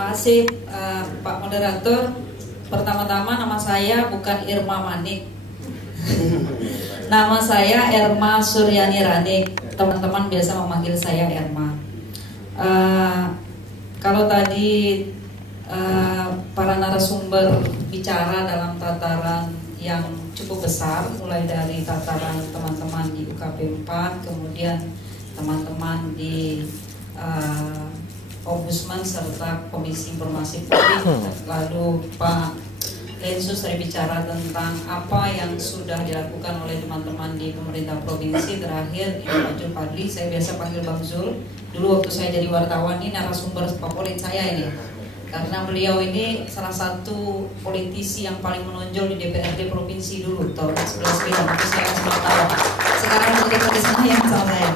Terima kasih Pak Moderator. Pertama-tama nama saya bukan Irma Manik. Nama saya Erma Suryani Ranik. Teman-teman biasa memanggil saya Erma. Kalau tadi para narasumber bicara dalam tataran yang cukup besar, mulai dari tataran teman-teman di UKP 4, kemudian teman-teman di Ombudsman serta Komisi Informasi Publik, lalu Pak Lensus tadi bicara tentang apa yang sudah dilakukan oleh teman-teman di pemerintah provinsi. Terakhir Pak Jul Fadli, saya biasa panggil Bang Zul. Dulu waktu saya jadi wartawan, ini narasumber favorit saya ini, karena beliau ini salah satu politisi yang paling menonjol di DPRD provinsi dulu tahun 11 tapi saya sempat tahu. Sekarang ketika di sana yang sama saya.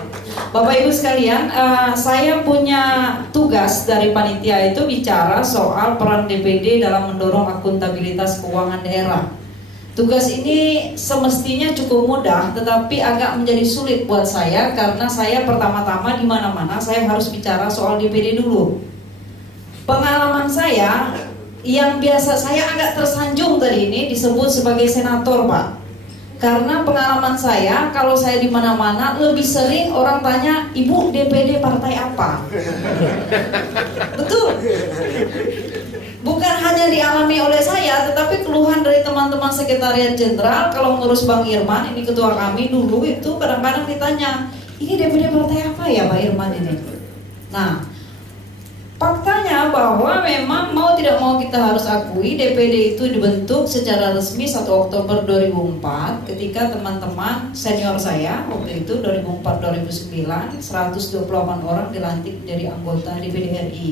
Bapak Ibu sekalian, saya punya tugas dari panitia itu bicara soal peran DPD dalam mendorong akuntabilitas keuangan daerah. Tugas ini semestinya cukup mudah, tetapi agak menjadi sulit buat saya karena saya pertama-tama di mana-mana saya harus bicara soal DPD dulu. Pengalaman saya yang biasa saya agak tersanjung tadi ini disebut sebagai senator, Pak. Karena pengalaman saya, kalau saya di mana-mana lebih sering orang tanya, "Ibu DPD partai apa?" Betul. Bukan hanya dialami oleh saya, tetapi keluhan dari teman-teman sekretariat jenderal. Kalau ngurus Bang Irman, ini ketua kami dulu, itu kadang-kadang ditanya, "Ini DPD partai apa ya Pak Irman ini?" Nah, faktanya bahwa memang mau tidak mau kita harus akui DPD itu dibentuk secara resmi 1 Oktober 2004 ketika teman-teman senior saya waktu itu 2004-2009 128 orang dilantik menjadi anggota DPD RI.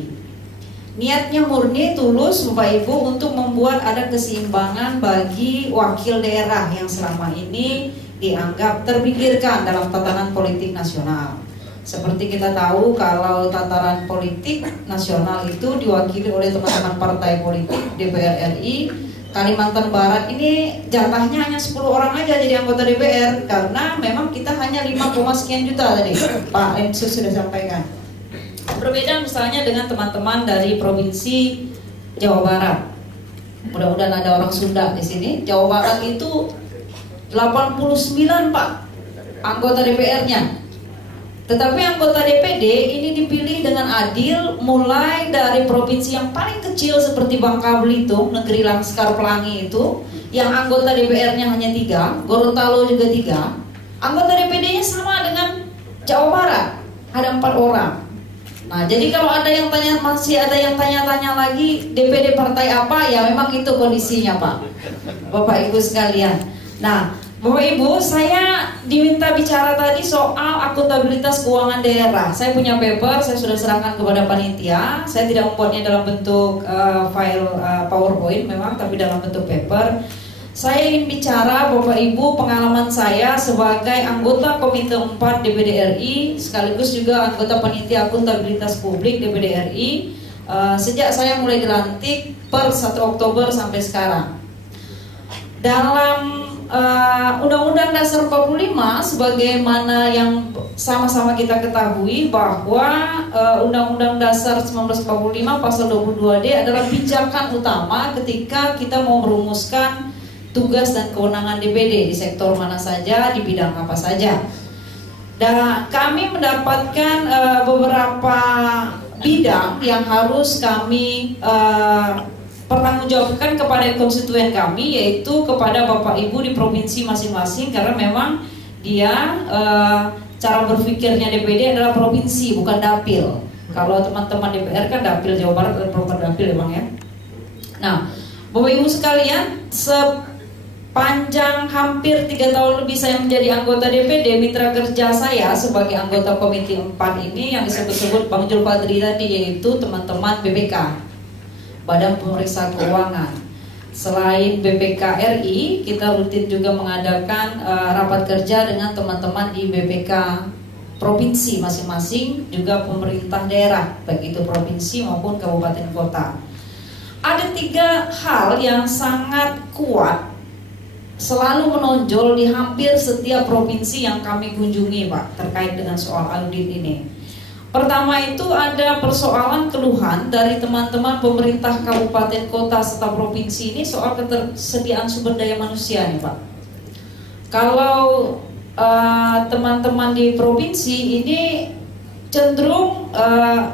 Niatnya murni, tulus Bapak Ibu untuk membuat ada keseimbangan bagi wakil daerah yang selama ini dianggap terpinggirkan dalam tatanan politik nasional. Seperti kita tahu kalau tataran politik nasional itu diwakili oleh teman-teman partai politik DPR RI. Kalimantan Barat ini jatahnya hanya 10 orang aja jadi anggota DPR karena memang kita hanya 5, sekian juta tadi Pak Lensus sudah sampaikan. Berbeda misalnya dengan teman-teman dari provinsi Jawa Barat. Mudah-mudahan ada orang Sunda di sini. Jawa Barat itu 89 Pak anggota DPR-nya. Tetapi anggota DPD ini dipilih dengan adil mulai dari provinsi yang paling kecil seperti Bangka Belitung, Negeri Laskar Pelangi itu, yang anggota DPR-nya hanya 3, Gorontalo juga 3. Anggota DPD-nya sama dengan Jawa Barat, ada 4 orang. Nah, jadi kalau ada yang tanya, masih ada yang tanya-tanya lagi DPD partai apa, ya memang itu kondisinya Pak, Bapak Ibu sekalian. Nah, Bapak Ibu, saya diminta bicara tadi soal akuntabilitas keuangan daerah. Saya punya paper, saya sudah serahkan kepada panitia. Saya tidak membuatnya dalam bentuk file PowerPoint memang, tapi dalam bentuk paper. Saya ingin bicara Bapak Ibu pengalaman saya sebagai anggota Komite 4 DPD RI, sekaligus juga anggota panitia akuntabilitas publik DPD RI, sejak saya mulai dilantik per 1 Oktober sampai sekarang. Dalam Undang-Undang Dasar 45, sebagaimana yang sama-sama kita ketahui bahwa Undang-Undang Dasar 1945 pasal 22D adalah pijakan utama ketika kita mau merumuskan tugas dan kewenangan DPD di sektor mana saja, di bidang apa saja. Dan kami mendapatkan beberapa bidang yang harus kami pertanggungjawabkan kepada konstituen kami, yaitu kepada Bapak Ibu di provinsi masing-masing, karena memang dia cara berpikirnya DPD adalah provinsi bukan dapil. Kalau teman-teman DPR kan dapil Jawa Barat dan proper dapil emang ya. Nah, Bapak Ibu sekalian, sepanjang hampir 3 tahun lebih saya menjadi anggota DPD, mitra kerja saya sebagai anggota Komite 4 ini yang disebut-sebut Bang Jul Fadli tadi, yaitu teman-teman BPK, Badan Pemeriksa Keuangan. Selain BPK RI, kita rutin juga mengadakan rapat kerja dengan teman-teman di BPK provinsi masing-masing, juga pemerintah daerah, baik itu provinsi maupun kabupaten kota. Ada 3 hal yang sangat kuat selalu menonjol di hampir setiap provinsi yang kami kunjungi Pak, terkait dengan soal audit ini. Pertama itu ada persoalan keluhan dari teman-teman pemerintah kabupaten, kota, serta provinsi ini soal ketersediaan sumber daya manusia nih Pak. Kalau teman-teman di provinsi ini cenderung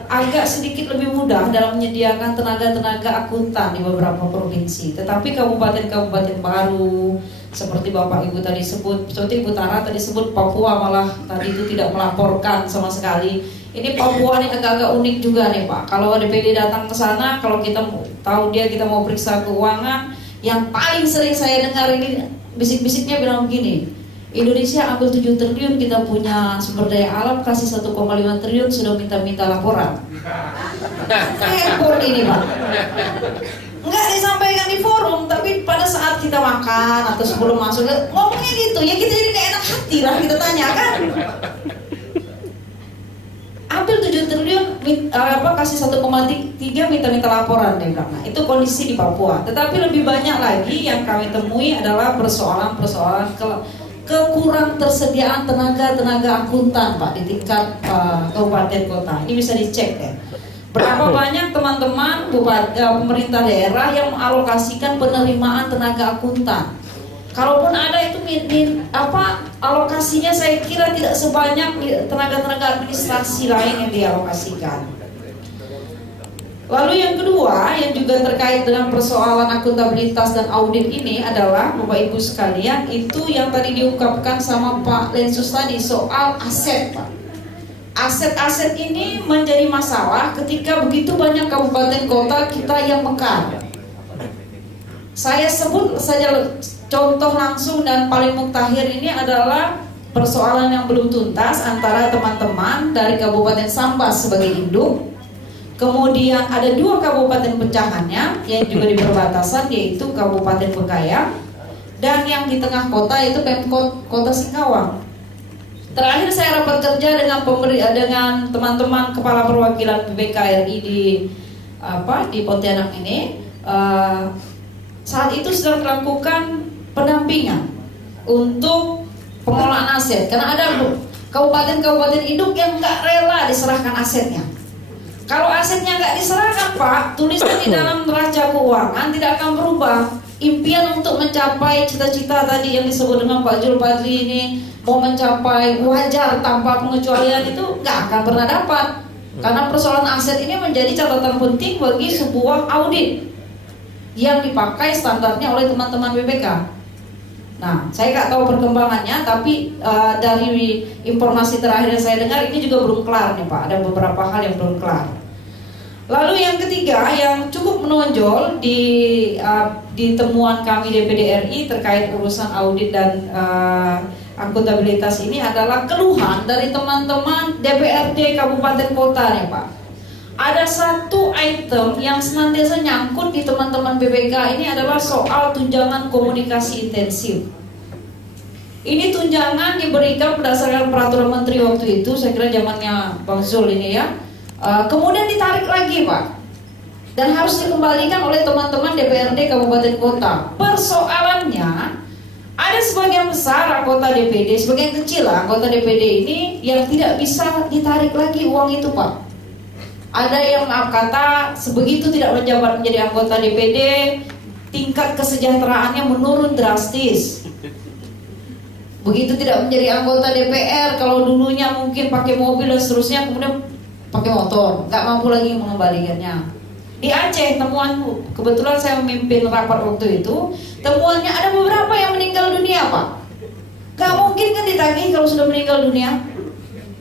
agak sedikit lebih mudah dalam menyediakan tenaga-tenaga akuntan di beberapa provinsi. Tetapi kabupaten-kabupaten baru seperti Bapak Ibu tadi sebut, seperti Ibu Tara tadi sebut, Papua malah tadi itu tidak melaporkan sama sekali. Ini Papua ini agak-agak unik juga nih Pak. Kalau DPD datang ke sana, kalau kita tahu kita mau periksa keuangan, yang paling sering saya dengar ini bisik-bisiknya bilang begini, Indonesia ambil 7 triliun, kita punya sumber daya alam kasih 1,5 triliun, sudah minta-minta laporan. Repot ini Pak. Enggak disampaikan di forum, tapi pada saat kita makan atau sebelum masuk ngomongin itu, ya kita jadi kayak enak hati lah, kita tanya kan. Ambil 7 triliun, kasih 1,3, minta-minta laporan dia bilang. Nah, itu kondisi di Papua. Tetapi lebih banyak lagi yang kami temui adalah persoalan kekurang tersediaan tenaga akuntan Pak di tingkat kabupaten kota. Ini bisa dicek ya. Berapa banyak teman-teman pemerintah daerah yang mengalokasikan penerimaan tenaga akuntan. Kalaupun ada itu alokasinya saya kira tidak sebanyak tenaga-tenaga administrasi lain yang dialokasikan. Lalu yang kedua yang juga terkait dengan persoalan akuntabilitas dan audit ini adalah Bapak Ibu sekalian, itu yang tadi diungkapkan sama Pak Lensus tadi soal aset Pak. Aset-aset ini menjadi masalah ketika begitu banyak kabupaten kota kita yang mekar. Saya sebut saja contoh langsung dan paling mutakhir ini adalah persoalan yang belum tuntas antara teman-teman dari Kabupaten Sambas sebagai induk. Kemudian ada 2 kabupaten pecahannya yang juga di perbatasan, yaitu Kabupaten Bengkayang dan yang di tengah kota yaitu Pemkot Kota Singkawang. Terakhir saya rapat kerja dengan teman-teman kepala perwakilan PBK RI di Pontianak ini. Saat itu sedang melakukan pendampingan untuk pengelolaan aset, karena ada kabupaten-kabupaten induk yang nggak rela diserahkan asetnya. Kalau asetnya nggak diserahkan Pak, tulisan di dalam neraca keuangan tidak akan berubah. Impian untuk mencapai cita-cita tadi yang disebut dengan Pak Jul Badri ini, mau mencapai wajar tanpa pengecualian, itu nggak akan pernah dapat. Karena persoalan aset ini menjadi catatan penting bagi sebuah audit yang dipakai standarnya oleh teman-teman BPK. Nah, saya nggak tahu perkembangannya, tapi dari informasi terakhir yang saya dengar ini juga belum kelar nih Pak. Ada beberapa hal yang belum kelar. Lalu yang ketiga yang cukup menonjol di temuan kami DPD RI terkait urusan audit dan akuntabilitas ini adalah keluhan dari teman-teman DPRD kabupaten kota nih Pak. Ada satu item yang senantiasa nyangkut di teman-teman BPK ini adalah soal tunjangan komunikasi intensif. Ini tunjangan diberikan berdasarkan peraturan menteri waktu itu, saya kira zamannya Bang Zul ini ya. Kemudian ditarik lagi Pak, dan harus dikembalikan oleh teman-teman DPRD kabupaten kota. Persoalannya ada sebagian besar anggota DPD, sebagian kecil anggota DPD ini yang tidak bisa ditarik lagi uang itu Pak. Ada yang maaf kata sebegitu tidak menjabat menjadi anggota DPD, tingkat kesejahteraannya menurun drastis. Begitu tidak menjadi anggota DPR, kalau dulunya mungkin pakai mobil dan seterusnya, kemudian pakai motor, nggak mampu lagi mengembalikannya. Di Aceh temuan, kebetulan saya memimpin rapat waktu itu, temuannya ada beberapa yang meninggal dunia Pak. Nggak mungkin kan ditagih kalau sudah meninggal dunia.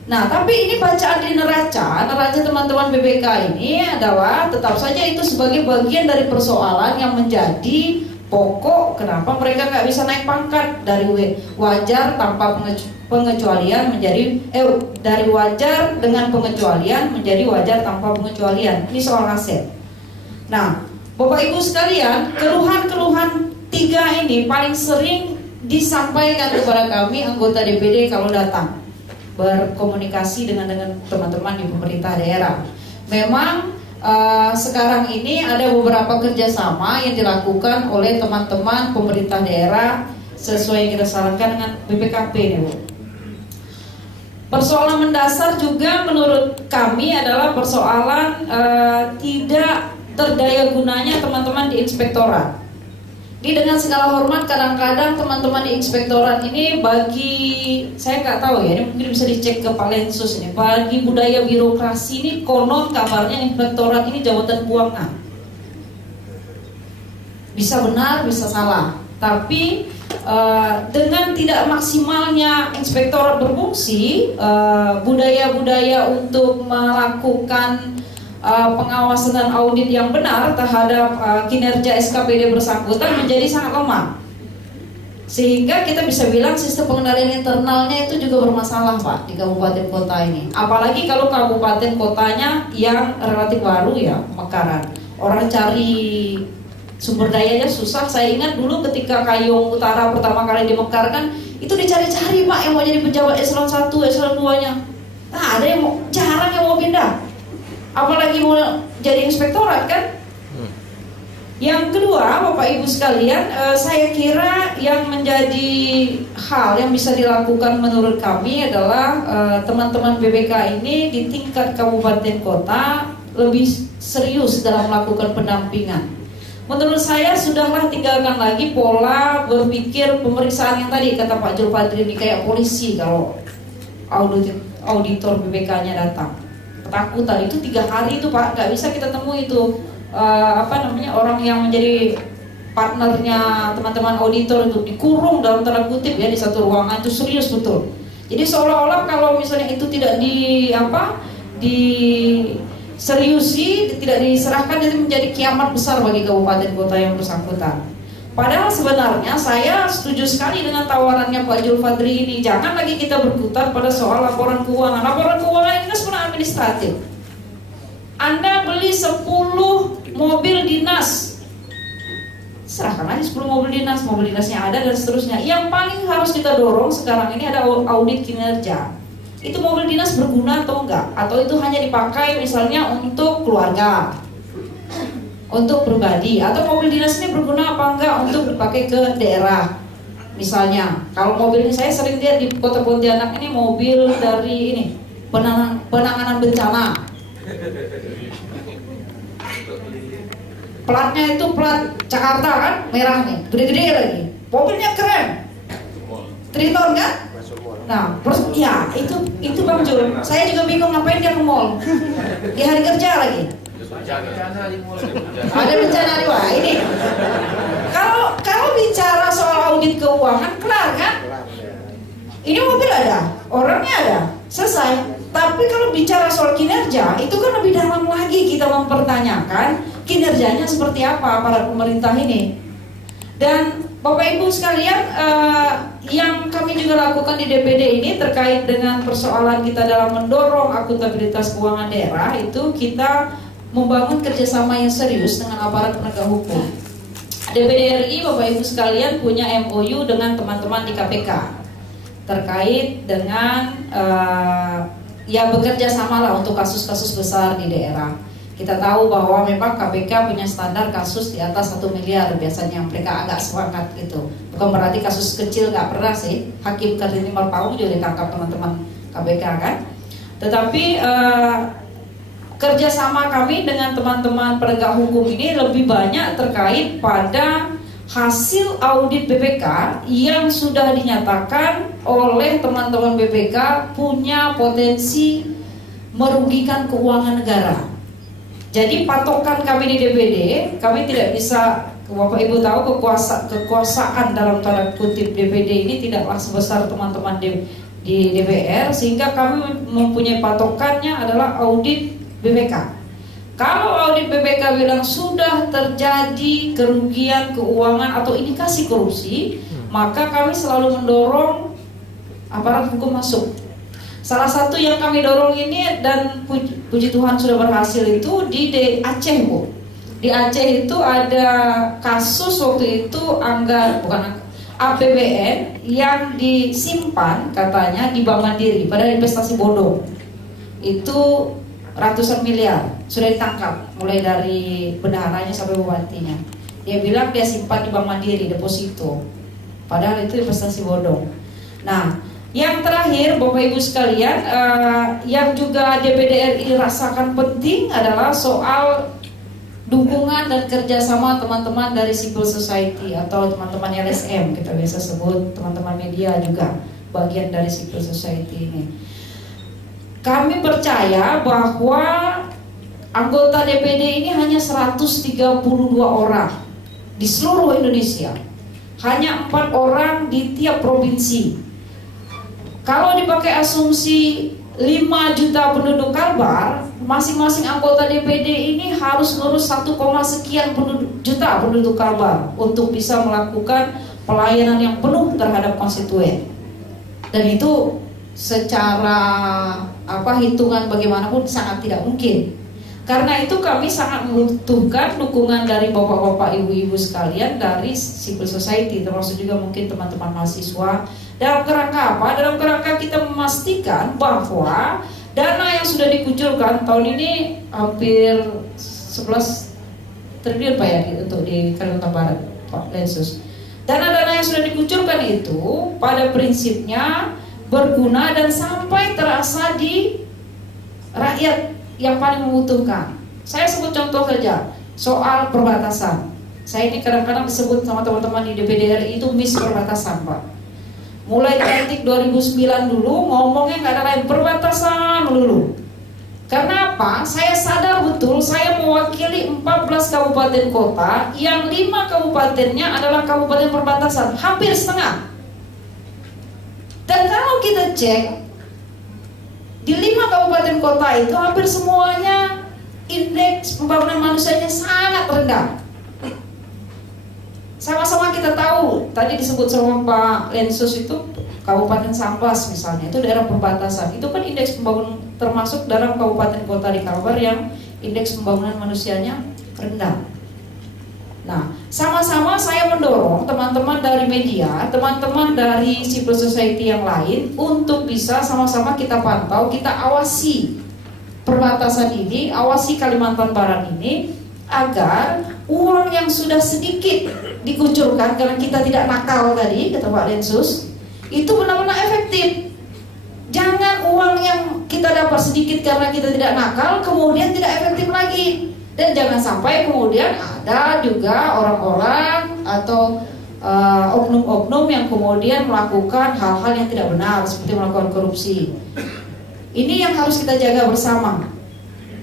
Nah, tapi ini bacaan di neraca teman-teman BPK ini adalah tetap saja itu sebagai bagian dari persoalan yang menjadi pokok kenapa mereka nggak bisa naik pangkat dari wajar tanpa pengecualian menjadi dari wajar dengan pengecualian menjadi wajar tanpa pengecualian. Ini soal aset. Nah, Bapak Ibu sekalian, keluhan-keluhan 3 ini paling sering disampaikan kepada kami anggota DPD kalau datang berkomunikasi dengan teman-teman di pemerintah daerah. Memang sekarang ini ada beberapa kerjasama yang dilakukan oleh teman-teman pemerintah daerah sesuai yang kita sarankan dengan BPKP nih Bu. Persoalan mendasar juga menurut kami adalah persoalan tidak terdaya gunanya teman-teman di inspektorat. Ini dengan segala hormat, kadang-kadang teman-teman di inspektorat ini bagi, saya nggak tahu ya, ini mungkin bisa dicek ke Pak Lensus ini, bagi budaya birokrasi ini konon kabarnya inspektorat ini jabatan keuangan. Bisa benar, bisa salah. Tapi dengan tidak maksimalnya inspektorat berfungsi, budaya-budaya untuk melakukan pengawasan dan audit yang benar terhadap kinerja SKPD bersangkutan menjadi sangat lemah. Sehingga kita bisa bilang sistem pengendalian internalnya itu juga bermasalah, Pak, di kabupaten kota ini. Apalagi kalau kabupaten kotanya yang relatif baru ya, mekaran. Orang cari sumber dayanya susah. Saya ingat dulu ketika Kayong Utara pertama kali dimekarkan, itu dicari-cari, Pak, yang mau jadi pejabat eselon 1, eselon 2-nya. Nah, ada yang jarang yang mau pindah. Apalagi mau jadi inspektorat kan? Yang kedua, Bapak Ibu sekalian, saya kira yang menjadi hal yang bisa dilakukan menurut kami adalah teman-teman BPK ini di tingkat kabupaten kota lebih serius dalam melakukan pendampingan. Menurut saya sudahlah tinggalkan lagi pola berpikir pemeriksaan yang tadi kata Pak Julfadri ini kayak polisi kalau auditor BPK-nya datang. Ketakutan itu 3 hari itu, Pak, nggak bisa kita temui itu orang yang menjadi partnernya teman-teman auditor itu dikurung dalam tanda kutip ya di satu ruangan, itu serius betul. Jadi seolah-olah kalau misalnya itu tidak diseriusi, tidak diserahkan, itu menjadi kiamat besar bagi kabupaten kota yang bersangkutan. Padahal sebenarnya saya setuju sekali dengan tawarannya Pak Julfadri ini. Jangan lagi kita berkutat pada soal laporan keuangan. Laporan keuangan ini kan sebenarnya administratif. Anda beli 10 mobil dinas, serahkan aja 10 mobil dinasnya ada dan seterusnya. Yang paling harus kita dorong sekarang ini ada audit kinerja. Itu mobil dinas berguna atau enggak? Atau itu hanya dipakai misalnya untuk keluarga, untuk pribadi, atau mobil dinas ini berguna apa enggak untuk dipakai ke daerah. Misalnya, kalau mobil ini saya sering lihat di Kota Pontianak ini mobil dari ini penanganan bencana. Platnya itu plat Jakarta kan, merah nih, gede-gede lagi. Mobilnya keren, Triton kan? Nah, ya itu Bang Jul. Saya juga bingung ngapain dia ke mall di hari kerja lagi. Ada bencana di wah ini. Kalau bicara soal audit keuangan kelar kan? Ini mobil ada, orangnya ada, selesai. Tapi kalau bicara soal kinerja, itu kan lebih dalam lagi kita mempertanyakan kinerjanya seperti apa para pemerintah ini. Dan Bapak Ibu sekalian, yang kami juga lakukan di DPD ini terkait dengan persoalan kita dalam mendorong akuntabilitas keuangan daerah, itu kita membangun kerjasama yang serius dengan aparat penegak hukum. DPD RI, Bapak Ibu sekalian, punya MOU dengan teman-teman di KPK terkait dengan ya bekerja samalah untuk kasus-kasus besar di daerah. Kita tahu bahwa memang KPK punya standar kasus di atas 1 miliar biasanya, mereka agak semangat gitu. Bukan berarti kasus kecil nggak pernah sih. Hakim Kartini Marpaung juga ditangkap teman-teman KPK kan. Tetapi kerjasama kami dengan teman-teman penegak hukum ini lebih banyak terkait pada hasil audit BPK yang sudah dinyatakan oleh teman-teman BPK punya potensi merugikan keuangan negara. Jadi patokan kami di DPD, kami tidak bisa, Bapak Ibu tahu kekuasaan dalam tanda kutip DPD ini tidaklah sebesar teman-teman di DPR, sehingga kami mempunyai patokannya adalah audit BPK. Kalau audit BPK bilang sudah terjadi kerugian keuangan atau indikasi korupsi, maka kami selalu mendorong aparat hukum masuk. Salah satu yang kami dorong ini, dan puji Tuhan sudah berhasil, itu di Aceh, Bu. Di Aceh itu ada kasus waktu itu APBN yang disimpan katanya di Bank Mandiri pada investasi bodong. Itu ratusan miliar sudah ditangkap, mulai dari bendaharanya sampai bupatinya. Dia bilang dia simpan di Bank Mandiri, deposito, padahal itu investasi bodong. Nah, Yang terakhir, Bapak Ibu sekalian, yang juga DPD RI rasakan penting adalah soal dukungan dan kerjasama teman-teman dari civil society atau teman-teman LSM, kita biasa sebut teman-teman media juga bagian dari civil society ini. Kami percaya bahwa anggota DPD ini hanya 132 orang di seluruh Indonesia, hanya 4 orang di tiap provinsi. Kalau dipakai asumsi 5 juta penduduk Kalbar, masing-masing anggota DPD ini harus ngurus 1, sekian juta penduduk Kalbar untuk bisa melakukan pelayanan yang penuh terhadap konstituen. Dan itu secara hitungan bagaimanapun sangat tidak mungkin. Karena itu kami sangat membutuhkan dukungan dari bapak-bapak, ibu-ibu sekalian dari civil society, termasuk juga mungkin teman-teman mahasiswa. Dalam kerangka apa? Dalam kerangka kita memastikan bahwa dana yang sudah dikucurkan tahun ini hampir 11 triliun Pak ya untuk di Kalimantan Barat, Pak Lensus. Dana-dana yang sudah dikucurkan itu pada prinsipnya berguna dan sampai terasa di rakyat yang paling membutuhkan. Saya sebut contoh saja soal perbatasan. Saya ini kadang-kadang disebut sama teman-teman di DPD RI itu Miss Perbatasan, Pak. Mulai dilantik 2009 dulu ngomongnya nggak ada lain, perbatasan dulu. Karena apa? Saya sadar betul saya mewakili 14 kabupaten kota yang 5 kabupatennya adalah kabupaten perbatasan, hampir setengah. Dan kalau kita cek di 5 kabupaten kota itu hampir semuanya indeks pembangunan manusianya sangat rendah. Sama-sama kita tahu, tadi disebut sama Pak Lensus itu Kabupaten Sambas misalnya, itu daerah perbatasan. Itu kan indeks pembangunan termasuk dalam kabupaten kota di Kalbar yang indeks pembangunan manusianya rendah. Nah, sama-sama saya mendorong teman-teman dari media, teman-teman dari civil society yang lain untuk bisa sama-sama kita pantau, kita awasi perbatasan ini, awasi Kalimantan Barat ini, agar uang yang sudah sedikit dikucurkan karena kita tidak nakal tadi, kata Pak Lensus, itu benar-benar efektif. Jangan uang yang kita dapat sedikit karena kita tidak nakal kemudian tidak efektif lagi. Dan jangan sampai kemudian ada juga orang-orang atau oknum-oknum yang kemudian melakukan hal-hal yang tidak benar seperti melakukan korupsi. Ini yang harus kita jaga bersama.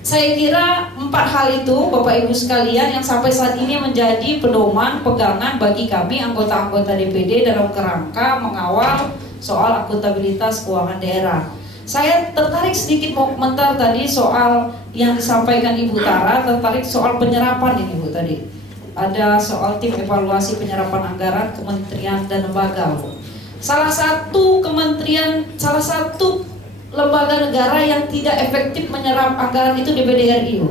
Saya kira 4 hal itu Bapak Ibu sekalian yang sampai saat ini menjadi pedoman pegangan bagi kami anggota-anggota DPD dalam kerangka mengawal soal akuntabilitas keuangan daerah. Saya tertarik sedikit mau komentar tadi soal yang disampaikan Ibu Tara, tertarik soal penyerapan ini Bu tadi. Ada soal tim evaluasi penyerapan anggaran kementerian dan lembaga. Salah satu lembaga negara yang tidak efektif menyerap anggaran itu DPD RI.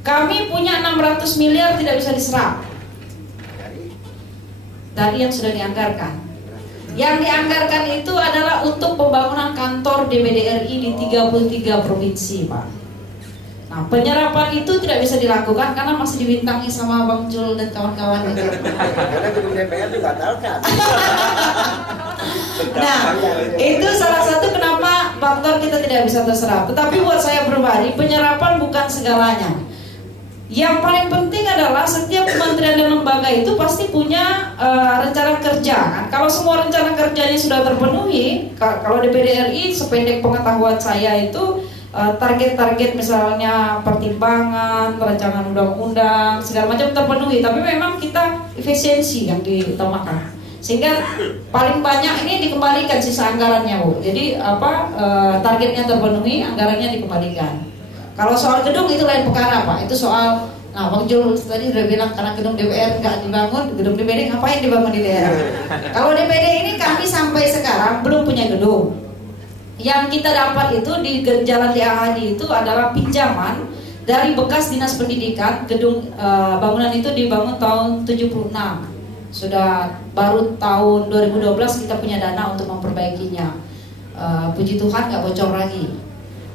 Kami punya 600 miliar tidak bisa diserap dari yang sudah dianggarkan. Yang dianggarkan itu adalah untuk pembangunan kantor DPD RI di 33 provinsi, Pak. Nah, penyerapan itu tidak bisa dilakukan karena masih dibintangi sama Bang Jul dan kawan-kawan itu. Karena gedung DPR dibatalkan. Nah, itu salah satu kenapa faktor kita tidak bisa terserap. Tetapi buat saya pribadi, penyerapan bukan segalanya. Yang paling penting adalah setiap kementerian dan lembaga itu pasti punya rencana kerja. Kan? Kalau semua rencana kerjanya sudah terpenuhi, kalau DPD RI sependek pengetahuan saya itu target-target misalnya pertimbangan, rancangan undang-undang segala macam terpenuhi. Tapi memang kita efisiensi yang diutamakan. Sehingga paling banyak ini dikembalikan sisa anggarannya, Bu. Jadi targetnya terpenuhi, anggarannya dikembalikan. Kalau soal gedung itu lain perkara, Pak. Itu soal, nah Bang Jul tadi udah bilang karena gedung DPR nggak dibangun, gedung DPD ngapain dibangun di daerah? Kalau DPD ini kami sampai sekarang belum punya gedung. Yang kita dapat itu di Jalan Ahadi itu adalah pinjaman dari bekas dinas pendidikan. Gedung bangunan itu dibangun tahun 76. Sudah baru tahun 2012 kita punya dana untuk memperbaikinya. Puji Tuhan nggak bocor lagi.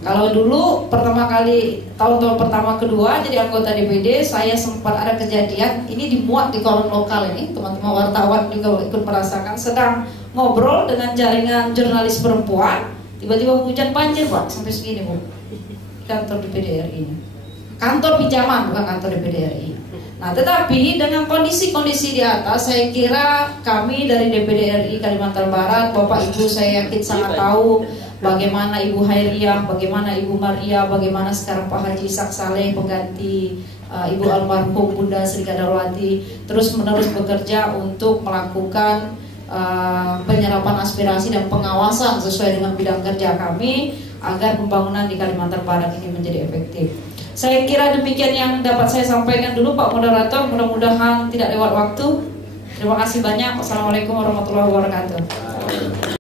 Kalau dulu pertama kali tahun-tahun pertama kedua jadi anggota DPD, saya sempat ada kejadian ini dimuat di koran lokal ini, teman-teman wartawan juga ikut merasakan, sedang ngobrol dengan jaringan jurnalis perempuan, tiba-tiba hujan banjir Pak sampai segini Bu, kantor DPD RI, kantor pinjaman bukan kantor DPD RI. Nah tetapi dengan kondisi-kondisi di atas, saya kira kami dari DPD RI Kalimantan Barat, Bapak Ibu saya yakin sangat tahu bagaimana Ibu Hairiah, bagaimana Ibu Maria, bagaimana sekarang Pak Haji Ishak Saleh pengganti Ibu almarhum Bunda Sri Kadarwati terus menerus bekerja untuk melakukan penyerapan aspirasi dan pengawasan sesuai dengan bidang kerja kami agar pembangunan di Kalimantan Barat ini menjadi efektif. Saya kira demikian yang dapat saya sampaikan dulu Pak Moderator, mudah-mudahan tidak lewat waktu. Terima kasih banyak. Wassalamualaikum warahmatullahi wabarakatuh.